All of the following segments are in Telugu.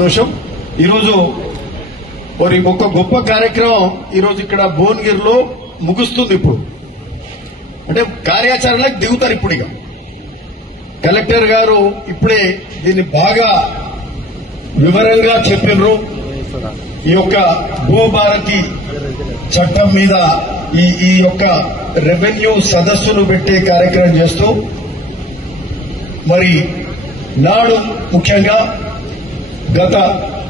సంతోషం. ఈరోజు మరి ఒక గొప్ప కార్యక్రమం ఈరోజు ఇక్కడ భువనగిరిలో ముగుస్తుంది. ఇప్పుడు అంటే కార్యాచరణకు దిగుతారు. ఇప్పుడు ఇక కలెక్టర్ గారు ఇప్పుడే దీన్ని బాగా వివరంగా చెప్పినారు. ఈ యొక్క భూభారతి చట్టం మీద ఈ యొక్క రెవెన్యూ సదస్సును పెట్టే కార్యక్రమం చేస్తూ మరి నాడు ముఖ్యంగా గత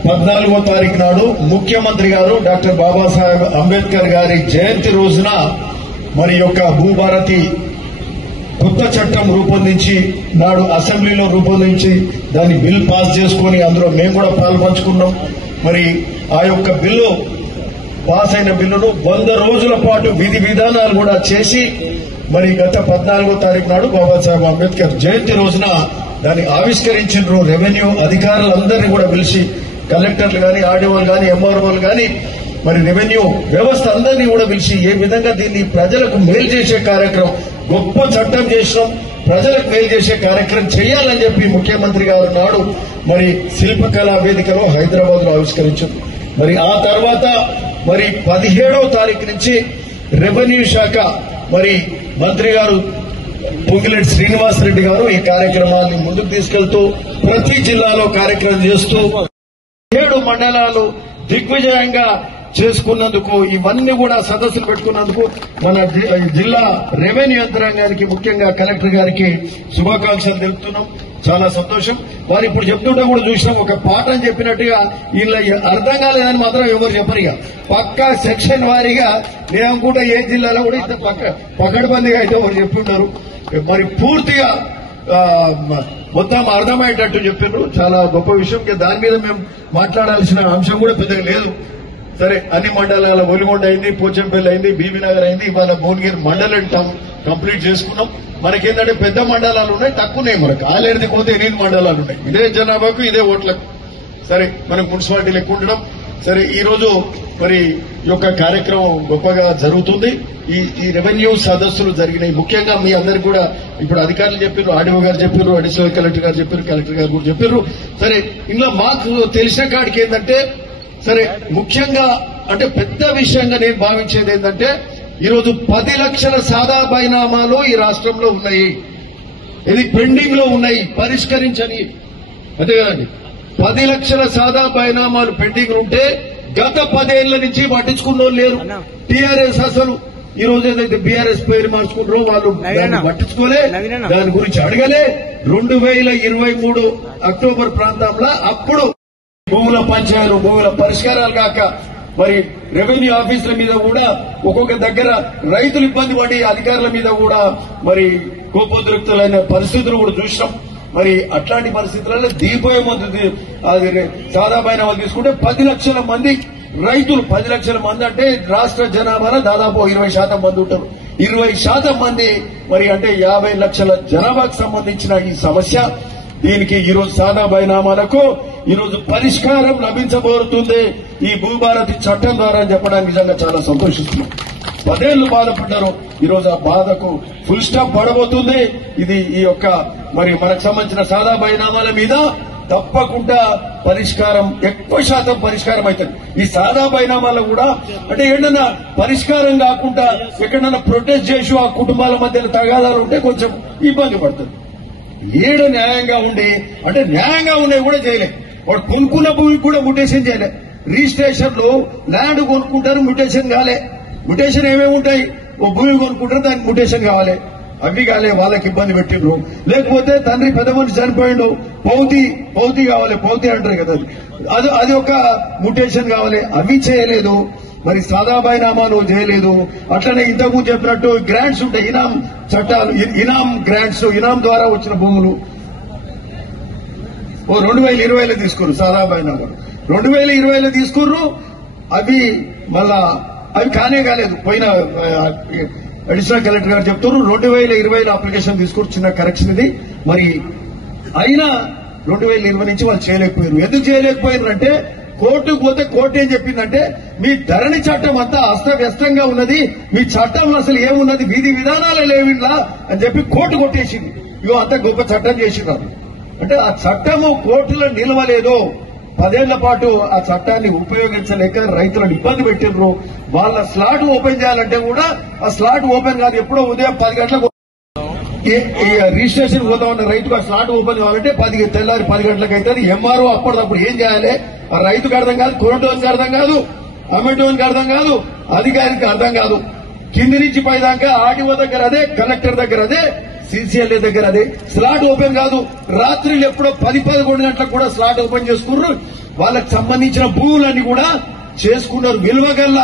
14వ తారీఖు నాడు ముఖ్యమంత్రి గారు డాక్టర్ బాబాసాహెబ్ అంబేద్కర్ గారి జయంతి రోజున మరి యొక్క భూభారతి కొత్త చట్టం రూపొందించి నాడు అసెంబ్లీలో రూపొందించి దాన్ని బిల్ పాస్ చేసుకుని అందులో మేము కూడా పాల్పంచుకున్నాం. మరి ఆ యొక్క బిల్లు పాస్ అయిన బిల్లును 100 రోజుల పాటు విధి విధానాలు కూడా చేసి మరి గత 14వ తారీఖు నాడు బాబాసాహెబ్ అంబేద్కర్ జయంతి రోజున దాన్ని ఆవిష్కరించారు. రెవెన్యూ అధికారులందరినీ కూడా పిలిచి కలెక్టర్లు గాని, ఆర్డీఓలు గాని, ఎంఆర్ఓలు గాని, మరి రెవెన్యూ వ్యవస్థ అందరినీ కూడా పిలిచి ఏ విధంగా దీన్ని ప్రజలకు మేలు చేసే కార్యక్రమం, గొప్ప చట్టం చేసినాం, ప్రజలకు మేలు చేసే కార్యక్రమం చేయాలని చెప్పి ముఖ్యమంత్రి గారు నాడు మరి శిల్పకళా వేదికలో హైదరాబాద్ లో ఆవిష్కరించారు. మరి ఆ తర్వాత మరి 17వ తారీఖు నుంచి రెవెన్యూ శాఖ మరి మంత్రి గారు పొంగిలేటి శ్రీనివాసరెడ్డి గారు ఈ కార్యక్రమాన్ని ముందుకు తీసుకెళ్తూ ప్రతి జిల్లాలో కార్యక్రమం చేస్తూ 7 మండలాలు దిగ్విజయంగా చేసుకున్నందుకు, ఇవన్నీ కూడా సదస్సులు పెట్టుకున్నందుకు మన జిల్లా రెవెన్యూ యంత్రాంగానికి ముఖ్యంగా కలెక్టర్ గారికి శుభాకాంక్షలు తెలుపుతున్నాం. చాలా సంతోషం. వారు ఇప్పుడు చెప్తుంటే కూడా చూసినాం, ఒక పాఠం చెప్పినట్టుగా ఇలా అర్థం కాలేదని మాత్రం ఎవరు చెప్పరు. ఇక పక్కా సెక్షన్ వారీగా నేను అనుకుంటే ఏ జిల్లాలో కూడా ఇంత పకడ్బందీగా అయితే ఎవరు చెప్తుంటారు. మరి పూర్తిగా మొత్తం అర్థమయ్యేటట్టు చెప్పారు. చాలా గొప్ప విషయం. దాని మీద మేము మాట్లాడాల్సిన అంశం కూడా పెద్దగా లేదు. సరే, అన్ని మండలాల ఒలిగొండ అయింది, పోచంపల్లి అయింది, బీబీనగర్ అయింది, ఇవాళ భువనగిరి మండలం కంప్లీట్ చేసుకున్నాం. మనకేంటంటే పెద్ద మండలాలు ఉన్నాయి, తక్కువనే మనకు ఆలేరుది పోతే 8 మండలాలు ఉన్నాయి. ఇదే జనాభాకు ఇదే ఓట్లకు. సరే, మనకు మున్సిపాలిటీలు ఎక్కువ ఉండడం. సరే, ఈ రోజు మరి ఈ యొక్క కార్యక్రమం గొప్పగా జరుగుతుంది. ఈ రెవెన్యూ సదస్సులు జరిగినాయి. ముఖ్యంగా మీ అందరికి కూడా ఇప్పుడు అధికారులు చెప్పారు, ఆర్డీఓ గారు చెప్పారు, అడిషనల్ కలెక్టర్ గారు చెప్పారు, కలెక్టర్ గారు కూడా చెప్పారు. సరే, ఇందులో మాకు తెలిసిన కాడికి ఏంటంటే, సరే ముఖ్యంగా అంటే పెద్ద విషయంగా నేను భావించేది ఏంటంటే, ఈరోజు 10 లక్షల సాదా బైనామాలు ఈ రాష్ట్రంలో ఉన్నాయి. ఇది పెండింగ్ లో ఉన్నాయి, పరిష్కరించని. అంతే కదండి, 10 లక్షల సాదా బైనామాలు పెండింగ్ ఉంటే గత 10 ఏళ్ల నుంచి పట్టించుకున్న లేరు. టీఆర్ఎస్ అసలు ఈ రోజు ఏదైతే బీఆర్ఎస్ పేరు మార్చుకుంటారో వాళ్ళు దాన్ని పట్టించుకోలే, దాని గురించి అడగలే. 2023 అక్టోబర్ ప్రాంతంలో అప్పుడు భూముల పంచాయలు, భూముల పరిష్కారాలు కాక మరి రెవెన్యూ ఆఫీసుల మీద కూడా ఒక్కొక్క దగ్గర రైతులు ఇబ్బంది పడి అధికారుల మీద కూడా మరి కోపోద్రిక్తులైన పరిస్థితులు కూడా చూసినాం. మరి అట్లాంటి పరిస్థితులలో దీపోయే ముందు అది సాదాపైన వాళ్ళు తీసుకుంటే 10 లక్షల మంది రైతులు, 10 లక్షల మంది అంటే రాష్ట్ర జనాభాలో దాదాపు 20% మంది ఉంటారు. 20% మంది మరి అంటే 50 లక్షల జనాభాకు సంబంధించిన ఈ సమస్య, దీనికి ఈరోజు సాదా బైనామాలకు ఈరోజు పరిష్కారం లభించబోతుంది ఈ భూభారతి చట్టం ద్వారా అని చెప్పడానికి నిజంగా చాలా సంతోషిస్తున్నాం. 10 ఏళ్లు బాధపడ్డారు, ఈరోజు ఆ బాధకు ఫుల్ స్టాప్ పడబోతుంది. ఇది ఈ యొక్క మరి మనకు సంబంధించిన సాదా బైనామాల మీద తప్పకుండా పరిష్కారం, ఎక్కువ శాతం పరిష్కారం అవుతుంది. ఈ సాదా బైనామాలు కూడా అంటే ఏంటన్నా పరిష్కారం కాకుండా ఎక్కడన్నా ప్రొటెస్ట్ చేసి ఆ కుటుంబాల మధ్యలో తగాదాలు ఉంటే కొంచెం ఇబ్బంది పడుతుంది. ఏడ న్యాయంగా ఉండి అంటే న్యాయంగా ఉన్నాయి కూడా చేయలే. వాడు కొనుక్కున్న భూమికి కూడా మ్యుటేషన్ చేయలే. రిజిస్ట్రేషన్ లో ల్యాండ్ కొనుక్కుంటారు, మ్యుటేషన్ కాలే. మ్యుటేషన్ ఏమేమి ఉంటాయి, ఓ భూమి కొనుక్కుంటారు, దానికి మ్యుటేషన్ కావాలి, అవి కాలే, వాళ్ళకి ఇబ్బంది పెట్టిండ్రు. లేకపోతే తండ్రి పెద్ద మనిషి చనిపోయిండు, పౌతి కావాలి, పౌతి అంటారు కదా, అది ఒక మ్యుటేషన్ కావాలి, అవి చేయలేదు. మరి సాదా బైనామాలు చేయలేదు. అట్లనే ఇంతకు చెప్పినట్టు గ్రాంట్స్ ఉంటాయి, ఇనాం చట్టాలు, ఇనాం గ్రాంట్స్, ఇనాం ద్వారా వచ్చిన భూములు 2020లో తీసుకున్నారు. సాదా బైనామాలు 2020లో తీసుకున్నారు. అవి మళ్ళా అవి కానే కాలేదు. పోయిన అడిషనల్ కలెక్టర్ గారు చెప్తున్నారు 2020లో అప్లికేషన్ తీసుకున్నారు, చిన్న కరెక్షన్ ఇది. మరి అయినా 2020 నుంచి వాళ్ళు చేయలేకపోయారు. ఎందుకు చేయలేకపోయారు అంటే కోర్టుకు పోతే కోర్టు ఏం చెప్పిందంటే, మీ ధరణి చట్టం అంతా అస్తవ్యస్తంగా ఉన్నది, మీ చట్టంలో అసలు ఏమున్నది, విధి విధానాలు లేవిలా అని చెప్పి కోర్టు కొట్టేసింది. ఇగో అంత గొప్ప చట్టం చేసినారు అంటే ఆ చట్టము కోర్టులో నిలవలేదు. 10 ఏళ్ల పాటు ఆ చట్టాన్ని ఉపయోగించలేక రైతులను ఇబ్బంది పెట్టిండ్రు. వాళ్ళ స్లాట్ ఓపెన్ చేయాలంటే కూడా ఆ స్లాట్ ఓపెన్ కాదు. ఎప్పుడో ఉదయం 10 గంటలకు రిజిస్ట్రేషన్ పోతా ఉన్న రైతుకు ఆ స్లాట్ ఓపెన్ కావాలంటే తెల్లారి 10 గంటలకు అవుతుంది. ఎంఆర్ఓ అప్పటిదప్పుడు ఏం చేయాలి? ఆ రైతుకు అర్థం కాదు, కొనటోనికి అర్థం కాదు, అమ్మటోనికి అర్థం కాదు, అధికారికి అర్థం కాదు. కింది నుంచి పైదాకా ఆర్టీఓ దగ్గర అదే, కలెక్టర్ దగ్గర అదే, సీసీఎల్ఏ దగ్గర అదే. స్లాట్ ఓపెన్ కాదు. రాత్రులు ఎప్పుడో 10-11 గంటలకు కూడా స్లాట్ ఓపెన్ చేసుకున్నారు. వాళ్ళకి సంబంధించిన భూములన్నీ కూడా చేసుకున్నారు. విలువగల్ల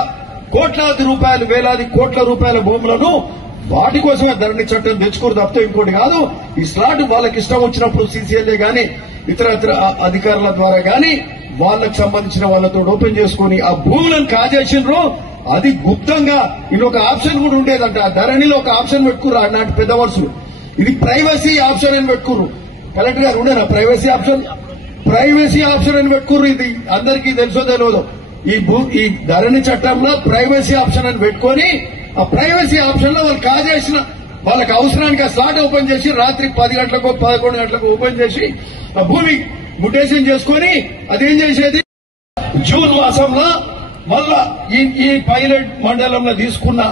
కోట్లాది రూపాయలు, వేలాది కోట్ల రూపాయల భూములను వాటి కోసమే ధరణి చట్టం తెచ్చుకోరు తప్పితే ఇంకోటి కాదు. ఈ స్లాట్ వాళ్ళకి ఇష్టం వచ్చినప్పుడు సీసీఎల్ఏ గాని ఇతర అధికారుల ద్వారా గాని వాళ్ళకు సంబంధించిన వాళ్ళతో ఓపెన్ చేసుకుని ఆ భూములను కాజేసినారు. అది గుప్తంగా ఇంకొక ఆప్షన్ కూడా ఉండేదంట. ధరణిలో ఒక ఆప్షన్ పెట్టుకున్నారు అన్నాటి పెద్ద వరుసలు. ఇది ప్రైవసీ ఆప్షన్ అని పెట్టుకున్నారు. కలెక్టర్ గారు ఉండేనా ప్రైవసీ ఆప్షన్? ప్రైవసీ ఆప్షన్ అని పెట్టుకున్నారు. ఇది అందరికీ తెలుసో తెలియదు. ఈ ధరణి చట్టంలో ప్రైవసీ ఆప్షన్ అని పెట్టుకుని ఆ ప్రైవసీ ఆప్షన్ లో వాళ్ళు కాజేసిన వాళ్ళకి అవసరానికి ఆ స్లాట్ ఓపెన్ చేసి రాత్రి 10 గంటలకు 11 గంటలకు ఓపెన్ చేసి ఆ భూమి ముటేషన్ చేసుకుని అదేం చేసేది జూన్ మాసంలో మళ్ళా ఈ పైలట్ మండలంలో తీసుకున్న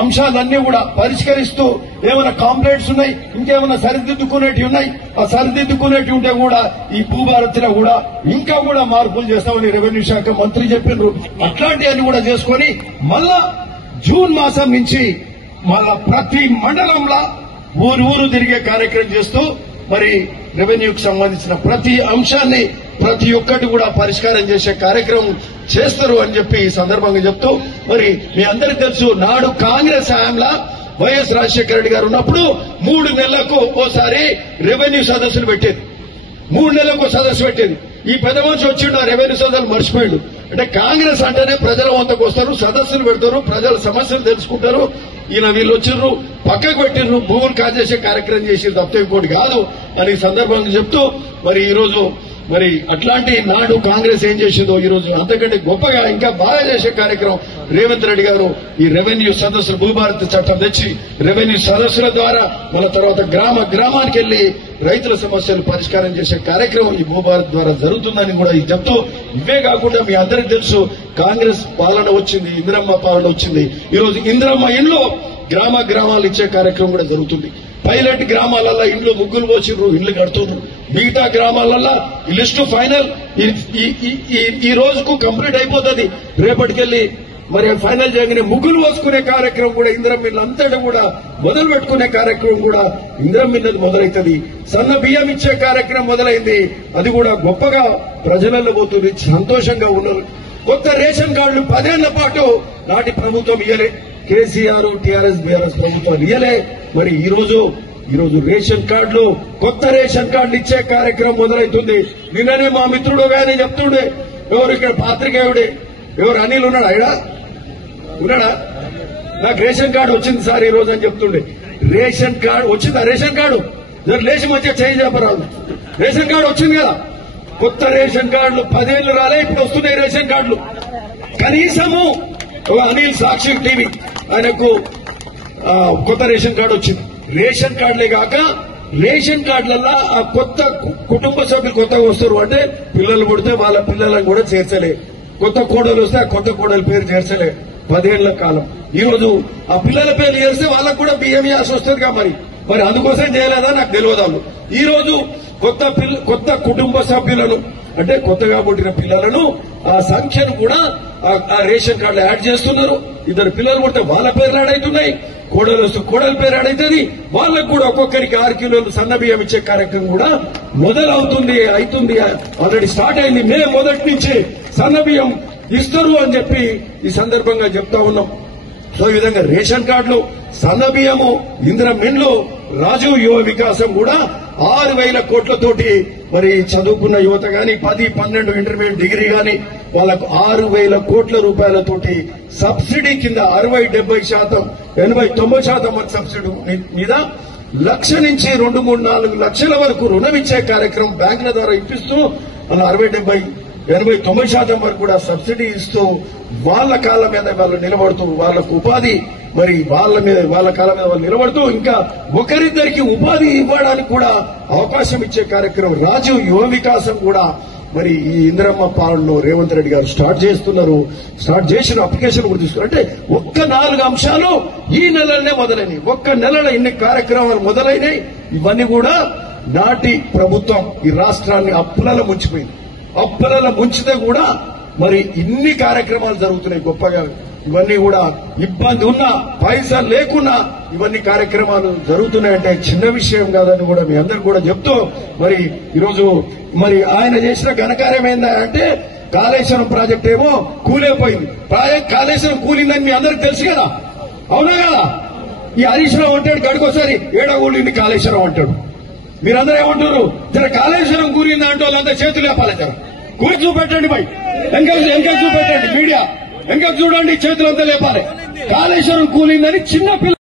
అంశాలన్నీ కూడా పరిష్కరిస్తూ ఏమైనా కాంప్లైంట్స్ ఉన్నాయి, ఇంకేమైనా సరిదిద్దుకునేటివి ఉన్నాయి. ఆ సరిదిద్దుకునేటివి ఉంటే కూడా ఈ భూభారతిలో కూడా ఇంకా కూడా మార్పులు చేస్తామని రెవెన్యూ శాఖ మంత్రి చెప్పిండ్రు. అట్లాంటివన్నీ కూడా చేసుకుని మళ్ళా జూన్ మాసం నుంచి మళ్ళా ప్రతి మండలంలో ఊరు తిరిగే కార్యక్రమం చేస్తూ మరి రెవెన్యూకి సంబంధించిన ప్రతి అంశాన్ని ప్రతి ఒక్కటి కూడా పరిష్కారం చేసే కార్యక్రమం చేస్తారు అని చెప్పి ఈ సందర్భంగా చెప్తూ మరి మీ అందరికీ తెలుసు నాడు కాంగ్రెస్ హయాంలో వైఎస్ రాజశేఖర రెడ్డి గారు ఉన్నప్పుడు 3 నెలలకు ఓసారి రెవెన్యూ సదస్సులు పెట్టేది. 3 నెలలకు సదస్సు పెట్టేది. ఈ పెద్ద మనిషి వచ్చిండు ఆ రెవెన్యూ సదస్సులు మర్చిపోయాడు. అంటే కాంగ్రెస్ అంటేనే ప్రజల వంతకు వస్తారు, సదస్సులు పెడతారు, ప్రజల సమస్యలు తెలుసుకుంటారు. ఈయన వీళ్ళు వచ్చిర్రు పక్కకు పెట్టిర్రు, భూములు కాజేసే కార్యక్రమం చేసి తప్పితే ఇంకోటి కాదు అని సందర్భంగా చెప్తూ మరి ఈ రోజు మరి అట్లాంటి నాడు కాంగ్రెస్ ఏం చేసిందో ఈ రోజు అంతకంటే గొప్పగా ఇంకా బాగా చేసే కార్యక్రమం రేవంత్ రెడ్డి గారు ఈ రెవెన్యూ సదస్సులు భూభారతి చట్టం తెచ్చి రెవెన్యూ సదస్సుల ద్వారా మన తర్వాత గ్రామానికి వెళ్లి రైతుల సమస్యలు పరిష్కారం చేసే కార్యక్రమం ఈ భూభారత్ ద్వారా జరుగుతుందని కూడా చెప్తూ ఇవే కాకుండా మీ అందరికీ తెలుసు కాంగ్రెస్ పాలన వచ్చింది, ఇందిరమ్మ పాలన వచ్చింది. ఈ రోజు ఇందిరమ్మ ఇండ్లు గ్రామాలు ఇచ్చే కార్యక్రమం కూడా జరుగుతుంది. పైలట్ గ్రామాలలో ఇండ్లు ముగ్గులు పోసిర్రు, ఇండ్లు కడుతున్నారు. మిగతా గ్రామాలలో ఈ లిస్టు ఫైనల్ ఈ రోజుకు కంప్లీట్ అయిపోతుంది. రేపటికెళ్లి మరి ఫైనల్ చేయగానే ముగ్గులు పోసుకునే కార్యక్రమం కూడా ఇందిరమ్మ ఇల్లు అంతటా కూడా మొదలు పెట్టుకునే కార్యక్రమం కూడా ఇందిరమ్మ ఇల్లు మొదలవుతుంది. సన్న బియ్యం ఇచ్చే కార్యక్రమం మొదలైంది. అది కూడా గొప్పగా ప్రజలలో పోతుంది, సంతోషంగా ఉన్నారు. కొత్త రేషన్ కార్డులు 10 ఏళ్ల పాటు నాటి ప్రభుత్వం ఇయ్యలే. కేసీఆర్ టీఆర్ఎస్ బీఆర్ఎస్ ప్రభుత్వాలు ఇయ్యలే. మరి ఈ రోజు రేషన్ కార్డులు కొత్త రేషన్ కార్డులు ఇచ్చే కార్యక్రమం మొదలవుతుంది. నిన్ననే మా మిత్రుడు గానే చెప్తుండే, ఎవరు ఇక్కడ పాత్రికేయుడే ఎవరు అనిల్ ఉన్నాడా? ఉన్నాడా? నాకు రేషన్ కార్డు వచ్చింది సార్ ఈ రోజు అని చెప్తుండే. రేషన్ కార్డు వచ్చిందా? రేషన్ కార్డు లేచి మంచిగా చేయి చెప్పరాదు. రేషన్ కార్డు వచ్చింది కదా. కొత్త రేషన్ కార్డులు 10 ఏళ్లు రాలే, ఇప్పుడు వస్తున్నాయి రేషన్ కార్డులు. కనీసము అనిల్ సాక్షి టీవీ ఆయనకు కొత్త రేషన్ కార్డు వచ్చింది. రేషన్ కార్డులే కాక రేషన్ కార్డులలో ఆ కొత్త కుటుంబ సభ్యులు కొత్తగా వస్తారు. అంటే పిల్లలు పుడితే వాళ్ళ పిల్లలను కూడా చేర్చలే. కొత్త కోడలు వస్తే ఆ కొత్త కోడల పేరు చేర్చలే. 10 ఏళ్ల కాలం. ఈ రోజు ఆ పిల్లల పేరు చేస్తే వాళ్ళకు కూడా బియ్యం ఇవ్వాల్సి వస్తుందిగా. మరి అందుకోసం చేయలేదా నాకు తెలియదు. ఈ రోజు కొత్త కుటుంబ సభ్యులను అంటే కొత్తగా పుట్టిన పిల్లలను ఆ సంఖ్యను కూడా ఆ రేషన్ కార్డులో యాడ్ చేస్తున్నారు. 2 పిల్లలు పుడితే వాళ్ళ పేర్లు యాడ్ అవుతున్నాయి, కోడలు వస్తే కోడల పేరు యాడ్ అవుతుంది. వాళ్ళకు కూడా ఒక్కొక్కరికి 6 కిలోలు సన్న బియ్యం ఇచ్చే కార్యక్రమం కూడా మొదలవుతుంది. ఆల్రెడీ స్టార్ట్ అయింది. మే 1 నుంచి సన్న బియ్యం ఇస్తారు అని చెప్పి ఈ సందర్భంగా చెప్తా ఉన్నాం. సో ఈ విధంగా రేషన్ కార్డులు, సన్న బియ్యము, ఇందిరమ్మ ఇండ్లు, రాజీవ్ యువ వికాసం కూడా 6,000 కోట్లతోటి మరి చదువుకున్న యువత గాని 10, 12 ఇంటర్మీడియట్ డిగ్రీ గాని వాళ్ళకు 6,000 కోట్ల రూపాయలతోటి సబ్సిడీ కింద 60, 70%, 80, 90% సబ్సిడీ మీద 1,00,000 నుంచి 2, 3, 4 లక్షల వరకు రుణం ఇచ్చే కార్యక్రమం బ్యాంకుల ద్వారా ఇప్పిస్తూ అలా 60, 70, 80, 90% వరకు కూడా సబ్సిడీ ఇస్తూ వాళ్ళ కాళ్ళ మీద వాళ్ళు నిలబడుతూ వాళ్ళకు ఉపాధి మరి వాళ్ళ కాళ్ళ మీద వాళ్ళు నిలబడుతూ ఇంకా ఒకరిద్దరికి ఉపాధి ఇవ్వడానికి కూడా అవకాశం ఇచ్చే కార్యక్రమం రాజీవ్ యువ వికాసం కూడా మరి ఈ ఇందిరమ్మ పాలనలో రేవంత్ రెడ్డి గారు స్టార్ట్ చేస్తున్నారు. స్టార్ట్ చేసిన అప్లికేషన్ కూడా తీసుకున్నారు. అంటే ఒక్క 4 అంశాలు ఈ నెలలోనే మొదలైనవి. ఒక్క నెలలో ఇన్ని కార్యక్రమాలు మొదలైనవి. ఇవన్నీ కూడా నాటి ప్రభుత్వం ఈ రాష్ట్రాన్ని అప్పులలో ముంచిపోయింది. అప్పులలో ముంచితే కూడా మరి ఇన్ని కార్యక్రమాలు జరుగుతున్నాయి గొప్పగా. ఇవన్నీ కూడా ఇబ్బంది ఉన్నా పైసలు లేకున్నా ఇవన్నీ కార్యక్రమాలు జరుగుతున్నాయంటే చిన్న విషయం కాదని కూడా మీ అందరికి కూడా చెప్తూ మరి ఈరోజు మరి ఆయన చేసిన ఘనకార్యం ఏంటంటే కాళేశ్వరం ప్రాజెక్ట్ ఏమో కూలైపోయింది. కాళేశ్వరం కూలిందని మీ అందరికి తెలుసు కదా, అవునా కదా? ఈ హరీష్ రావు అంటాడు గడికోసారి ఏడగూలింది కాళేశ్వరం అంటాడు. మీరందరూ ఏమంటారు? జర కాళేశ్వరం కూలింది అంటే వాళ్ళంతా చేతులు లేపాలి. జర కూలి చూపెట్టండి బై, ఎంకా చూపెట్టండి, మీడియా ఎంకా చూడండి, చేతులంతా లేపాలి. కాళేశ్వరం కూలిందని చిన్న